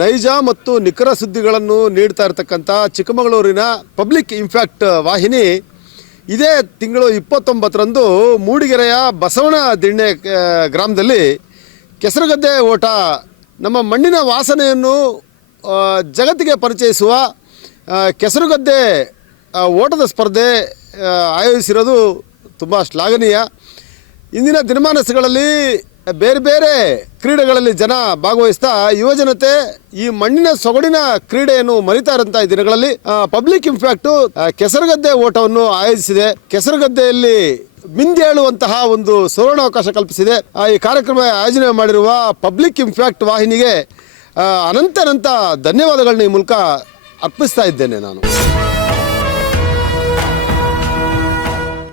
ನೈಜ ಮತ್ತು ನಿಖರ ಸುದ್ದಿಗಳನ್ನು ನೀಡ್ತಾ ಇರತಕ್ಕಂಥ ಚಿಕ್ಕಮಗಳೂರಿನ ಪಬ್ಲಿಕ್ ಇಂಪ್ಯಾಕ್ಟ್ ವಾಹಿನಿ ಇದೇ ತಿಂಗಳು 29ರಂದು ಮೂಡಿಗೆರೆಯ ಬಸವನ ದಿಣ್ಣೆ ಗ್ರಾಮದಲ್ಲಿ ಕೆಸರುಗದ್ದೆ ಓಟ ನಮ್ಮ ಮಣ್ಣಿನ ವಾಸನೆಯನ್ನು ಜಗತ್ತಿಗೆ ಪರಿಚಯಿಸುವ ಕೆಸರುಗದ್ದೆ ಓಟದ ಸ್ಪರ್ಧೆ ಆಯೋಜಿಸಿರೋದು ತುಂಬ ಶ್ಲಾಘನೀಯ. ಇಂದಿನ ದಿನಮಾನಗಳಲ್ಲಿ ಬೇರೆ ಬೇರೆ ಕ್ರೀಡೆಗಳಲ್ಲಿ ಜನ ಭಾಗವಹಿಸ್ತಾ ಯುವಜನತೆ ಈ ಮಣ್ಣಿನ ಸೊಗಡಿನ ಕ್ರೀಡೆಯನ್ನು ಮರಿತಾ ಇರೋಂಥ ಈ ದಿನಗಳಲ್ಲಿ ಪಬ್ಲಿಕ್ ಇಂಪ್ಯಾಕ್ಟು ಕೆಸರುಗದ್ದೆ ಓಟವನ್ನು ಆಯೋಜಿಸಿದೆ. ಕೆಸರುಗದ್ದೆಯಲ್ಲಿ ಮಿಂದೇಳುವಂತಹ ಒಂದು ಸುವರ್ಣಾವಕಾಶ ಕಲ್ಪಿಸಿದೆ. ಈ ಕಾರ್ಯಕ್ರಮ ಆಯೋಜನೆ ಮಾಡಿರುವ ಪಬ್ಲಿಕ್ ಇಂಪ್ಯಾಕ್ಟ್ ವಾಹಿನಿಗೆ ಅನಂತ ಧನ್ಯವಾದಗಳನ್ನ ಈ ಮೂಲಕ ಅರ್ಪಿಸ್ತಾ ಇದ್ದೇನೆ ನಾನು.